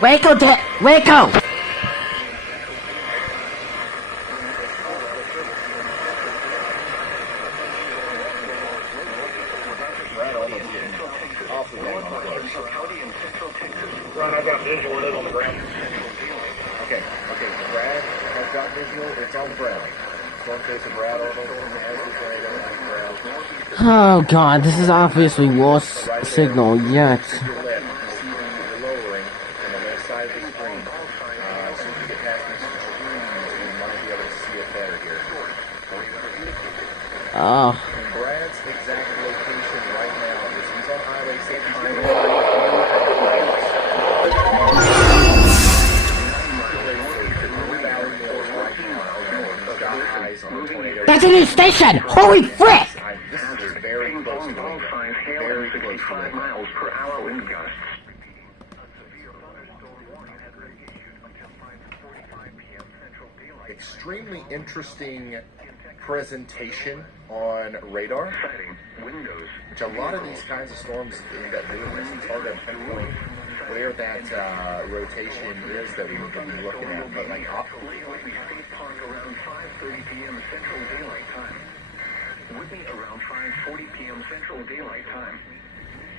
Waco, Waco! Ron, I've got visual. It is on the ground. Okay, Brad has got visual. It's on the ground. Storm chaser Brad over as the tornado on the ground. Oh god, this is obviously lost signal yet. To your left, you see the lowering on the left side of the screen. As soon as you get past these trees, you might be able to see it better here. Oh. And Brad's exact location right now is he's on Highway 65. That's a new station! Holy frick! This is very close to me. Very close to 65 miles per hour wind gusts. Extremely interesting presentation on radar. Windows. Which a lot of these kinds of storms end up doing this. It's hard to pinpoint where that rotation is that we would be looking at. But like, Whitney State Park around 5:30 p.m. Central Daylight Time. Whitney around 5:40 p.m. Central Daylight Time.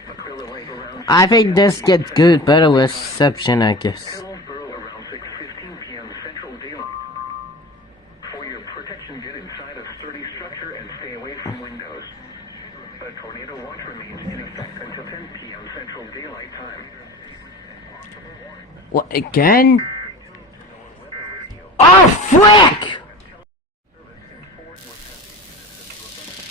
Aquila Lake around. I think this gets good, better reception, I guess. Hillsborough around 6:15 p.m. Central Daylight. For your protection, get inside a sturdy structure and stay away from windows. A tornado watch remains in effect until 10 p.m. Central Daylight Time. What, again? Oh, frick!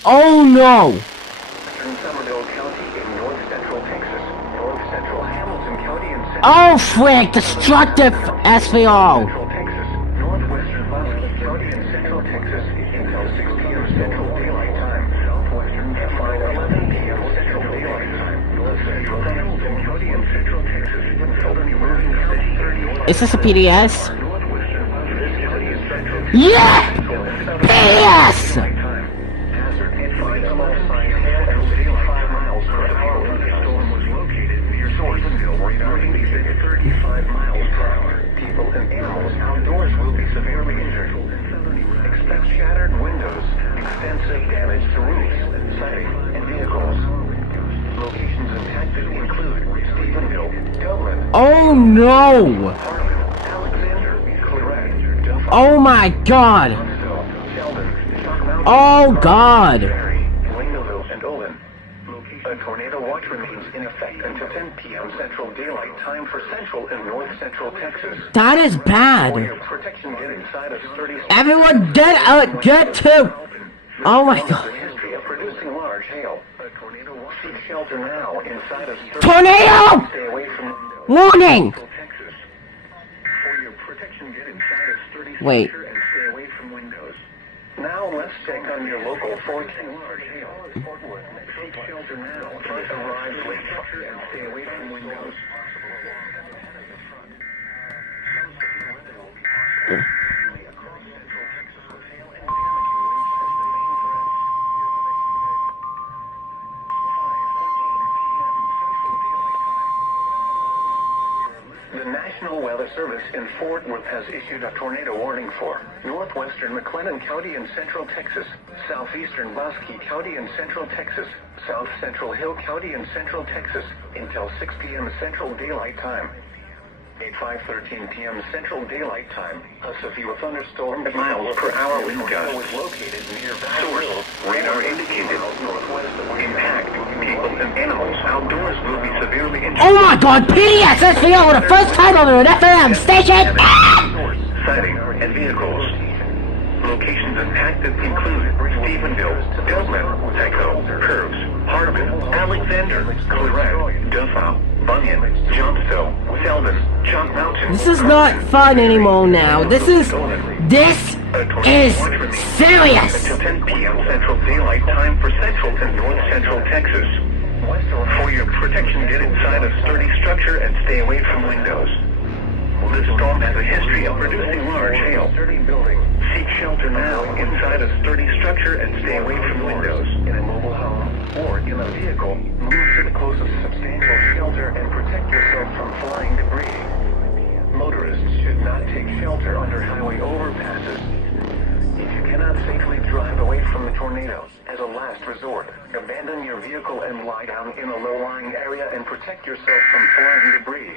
Oh no! Western Somerville County in north central Texas, north central Hamilton County and central Oh, frick! Destructive SVO! Central Texas, northwestern Boston County and central Texas until 6 p.m. Central Daylight Time, southwestern 5:11 p.m. Central Daylight Time, north central Hamilton County and central Texas until the emerging 6:30. Is this a PDS? Northwestern Boston County and central Yeah! PDS! Hazard at 5 alongside hail and 65 miles per hour when the storm was located near Sorsenville, radar indicated 35 miles per hour. People and animals outdoors will be severely injured. Expect shattered windows, extensive damage to roofs, siding, and vehicles. Locations impacted include Stephenville, Dublin, Oh no! Hartman, Alexander, Claret, Duff, Oh my god! Sheldon, Chalk Mountain, Oh god! Waynoville, and Olin. A tornado watch remains in effect until 10 p.m. Central Daylight Time for central and north central Texas. That is For bad! your protection, get inside a sturdy Everyone get to! Oh my the god! history of producing large hail. A tornado watch. Seek shelter now inside a sturdy Tornado! Stay away from Warning! Texas. For your protection, get inside a sturdy Wait. structure and stay away from windows. Now let's check on your local forecast. Large hail. Fort Worth. Take shelter now. Arrive late structure and stay away from windows. The National Weather Service in Fort Worth has issued a tornado warning for northwestern McLennan County in central Texas, southeastern Bosque County in central Texas, south central Hill County in central Texas until 6 p.m. Central Daylight Time. At 5:13 p.m. Central Daylight Time, a severe thunderstorm miles per hour wind gust was located near Source. Radar indicated northwest of impact. People and animals outdoors will be severely injured. Oh my god! PDS SVO for the first time on an FM station! Source, sighting, and vehicles. Locations impacted include Stephenville, Dublin, Tycho, Curves, Harbin, Alexander, Claret, Dufferin, Bunyan, Johnsville, Selden, Chalk Mountain. This is not fun anymore now. This is serious! Until 10 p.m. Central Daylight Time for central and north central Texas. For your protection, get inside a sturdy structure and stay away from windows. This storm has a history of producing large hail. Seek shelter now inside a sturdy structure and stay away from windows. In a mobile home or in a vehicle, move to the closest substantial shelter and protect yourself from flying debris. motorists should not take shelter under highway overpasses. If you cannot safely drive away from the tornado, as a last resort, abandon your vehicle and lie down in a low-lying area and protect yourself from flying debris.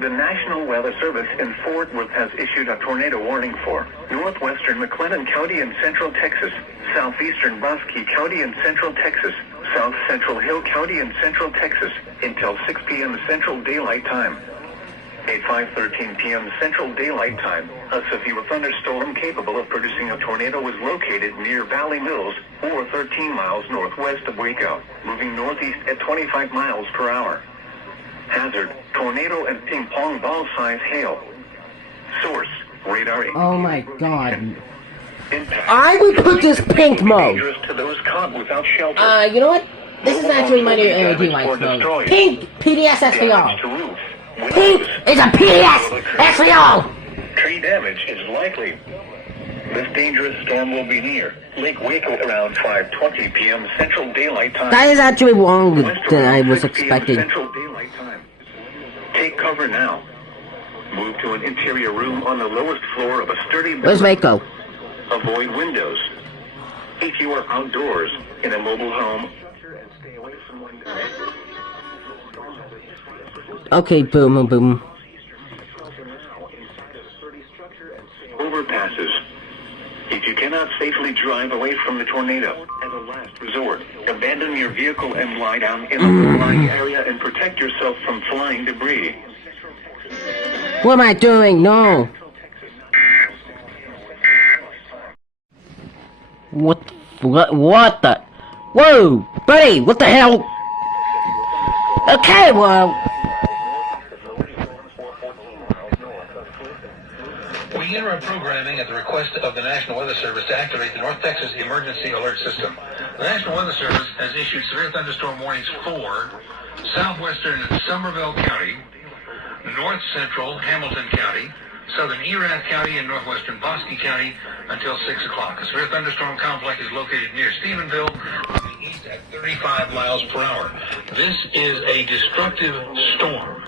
The National Weather Service in Fort Worth has issued a tornado warning for northwestern McLennan County in central Texas, southeastern Bosque County in central Texas, south central Hill County in central Texas until 6 p.m. Central Daylight Time. At 5:13 p.m. Central Daylight Time, a severe thunderstorm capable of producing a tornado was located near Valley Mills, or 13 miles northwest of Waco, moving northeast at 25 miles per hour. Hazard, tornado and ping pong ball size hail. Source, radar. Oh my god. Impact. I would put this pink mode. Dangerous to those caught without shelter. You know what? This is actually my new LED lights mode. Pink PDS Damage SVR. to roof. Pink is a PDS SVR. Tree damage is likely. This dangerous storm will be near Lake Waco around 5:20 p.m. Central Daylight Time. That is actually longer than I was 6 p.m. expecting. Central Daylight Time. Take cover now. Move to an interior room on the lowest floor of a sturdy building. Where's Waco? Avoid windows. If you are outdoors in a mobile home, stay away from windows. Okay, boom, boom. Overpasses. If you cannot safely drive away from the tornado, as a last resort, abandon your vehicle and lie down in a low-lying area and protect yourself from flying debris. What am I doing? No. What the? Whoa, buddy, what the hell? Okay, well. We interrupt programming at the request of the National Weather Service to activate the North Texas Emergency Alert System. The National Weather Service has issued severe thunderstorm warnings for southwestern Somervell County, north central Hamilton County, southern Erath County, and northwestern Bosque County until 6 o'clock. A severe thunderstorm complex is located near Stephenville, moving east at 35 miles per hour. This is a destructive storm.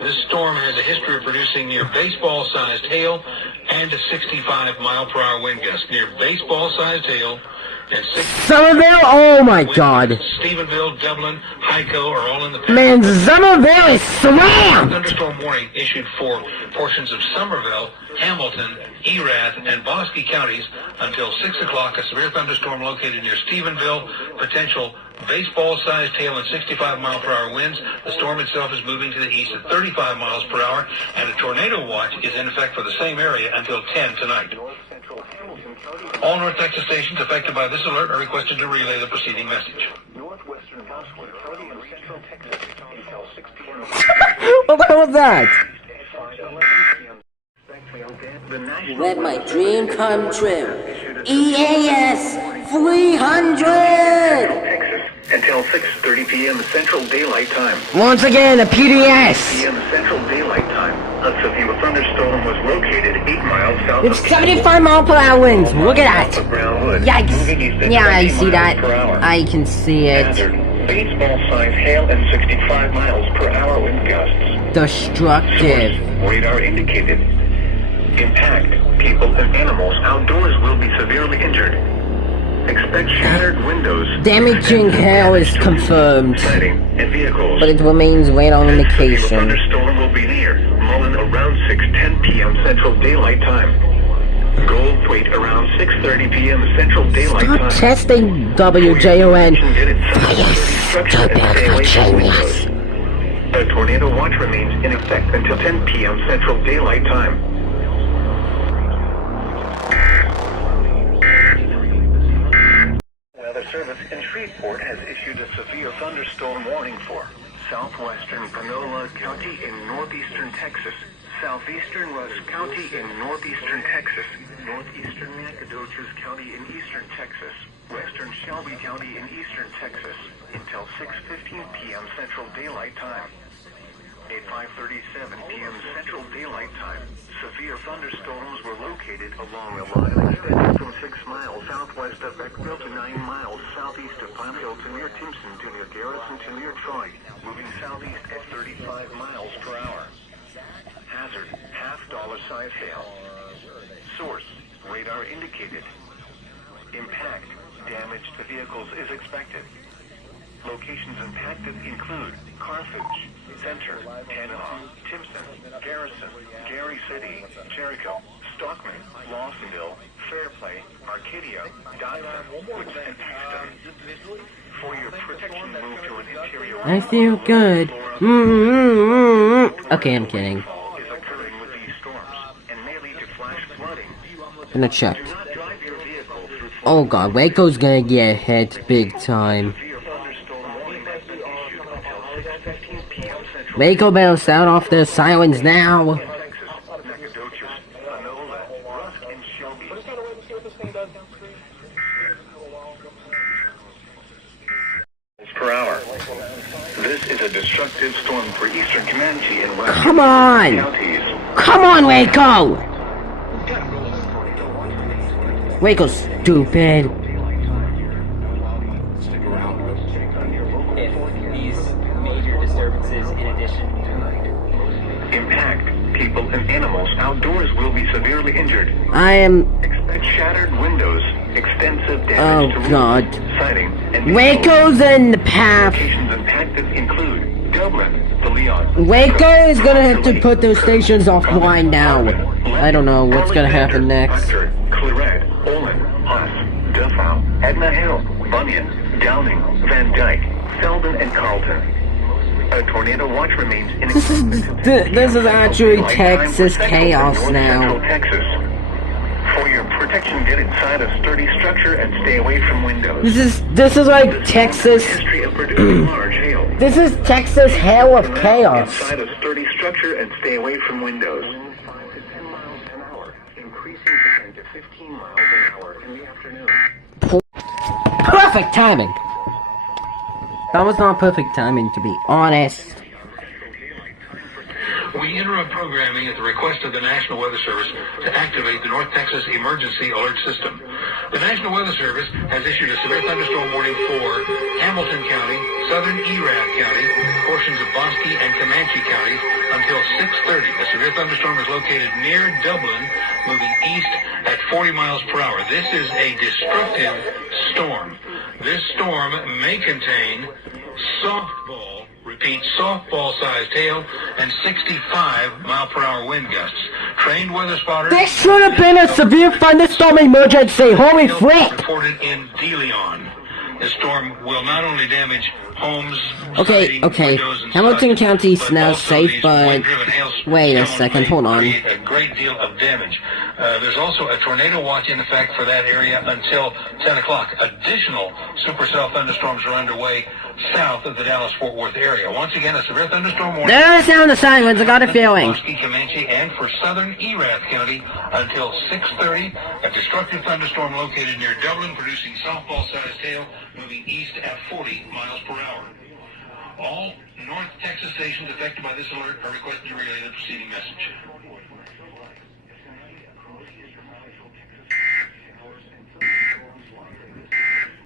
This storm has a history of producing near baseball-sized hail and a 65-mile-per-hour wind gust. Near baseball-sized hail and Somerville? Oh my god. Stephenville, Dublin, Hyco are all in the path. Man, Somerville is slammed! Thunderstorm warning issued for portions of Somerville, Hamilton, Erath, and Bosque counties until 6 o'clock. A severe thunderstorm located near Stephenville, potential baseball-sized hail and 65-mile-per-hour winds. The storm itself is moving to the east at 35 miles per hour, and a tornado watch is in effect for the same area until 10 tonight. All North Texas stations affected by this alert are requested to relay the preceding message. Northwestern Bosque County in central Texas until 6 p.m. What the hell was that? Let my dream come true. EAS 300! Texas until 6:30 p.m. Central Daylight Time. Once again, a PDS! p.m. Central Daylight Time. A severe thunderstorm was located 8 miles south It's of 75-mile-per-hour winds. Look at that. of Brownwood. Yikes. Moving east at Yeah, I 20 see that. miles per hour. I can see it. Hazard. Baseball-sized hail and 65 miles per hour wind gusts. Destructive. Radar indicated. Impact. People and animals outdoors will be severely injured. Expect shattered windows. Damaging hail is confirmed, Flooding and vehicles. but it remains radar The indication. thunderstorm will be near Mullen around 6:10 p.m. Central Daylight Time. Goldthwaite around 6:30 p.m. Central Daylight Stop Time. testing WJON. Yes, a tornado watch remains in effect until 10 p.m. Central Daylight Time. Weather Service in Shreveport has issued a severe thunderstorm warning for southwestern Panola County in northeastern Texas, southeastern Rusk County in northeastern Texas, northeastern Nacogdoches County in eastern Texas, western Shelby County in eastern Texas, until 6:15 p.m. Central Daylight Time. At 5:37 p.m. Central Daylight Time. Severe thunderstorms were located along a line extending from 6 miles southwest of Beckville to 9 miles southeast of Plant Hill to near Timpson to near Garrison to near Troy, moving southeast at 35 miles per hour. Hazard, half dollar size hail. Source, radar indicated. Impact, damage to vehicles is expected. Locations impacted include Carthage, Center, Tanana, Timpson, Garrison, Gary City, Jericho, Stockman, Lawsonville, Fairplay, Arcadia, Dothan, Woods, and Paxton. For your protection, move to an interior. I feel good. Okay, I'm kidding. Is occurring with these storms and may lead to flash flooding. Gonna check. Do not drive your vehicle through Oh god, Waco's gonna get hit big time. severe thunderstorm warning has been issued until 6:15 p.m. Central Waco better sound off their sirens now. Texas, Nacogdoches, Panola, Rusk, and Shelby. Per hour. This is a destructive storm for eastern Comanche and western Come on! counties. Come on, Waco! Waco's stupid. If these major disturbances, in addition, Impact. People and animals outdoors will be severely injured. I am... Expect shattered windows, extensive Oh damage to god. roofs, siding, and Waco's in the path. locations impacted include Dublin, the Leon. Waco is gonna have to put those stations offline now. I don't know what's gonna happen next. Proctor, Claret, Olin, Huss, Duffow, Edna Hill, Bunyan, Downing, Van Dyke, Selden, and Carlton. A tornado watch remains in This is actually Texas chaos now. Texas. For your protection, get inside a sturdy structure and stay away from windows. This is like Texas. History of producing large hail. This is Texas hell of chaos. Inside a sturdy structure and stay away from windows. 10 miles an hour, increasing to 10 to 15 miles an hour in the afternoon. Perfect timing. That was not perfect timing, to be honest. We interrupt programming at the request of the National Weather Service to activate the North Texas Emergency Alert System. The National Weather Service has issued a severe thunderstorm warning for Hamilton County, southern Erath County, portions of Bosque and Comanche counties until 6:30. The severe thunderstorm is located near Dublin, moving east at 40 miles per hour. This is a destructive storm. This storm may contain softball, repeat, softball-sized hail and 65-mile-per-hour wind gusts. Trained weather spotters... This should have been a severe thunderstorm emergency, holy frick! ...reported in De Leon. The storm will not only damage homes... Okay, windows and Hamilton such, County's but now also safe, these but... wind-driven Wait a hailstorms second, may hold on. create a great deal of damage. There's also a tornado watch in effect for that area until 10 o'clock. Additional supercell thunderstorms are underway south of the Dallas-Fort Worth area. Once again, a severe thunderstorm warning. There sound the sirens, I got a feeling. Bosque, Comanche, and for southern Erath County until 6:30. A destructive thunderstorm located near Dublin, producing softball-sized hail, moving east at 40 miles per hour. All North Texas stations affected by this alert are requested to relay the preceding message.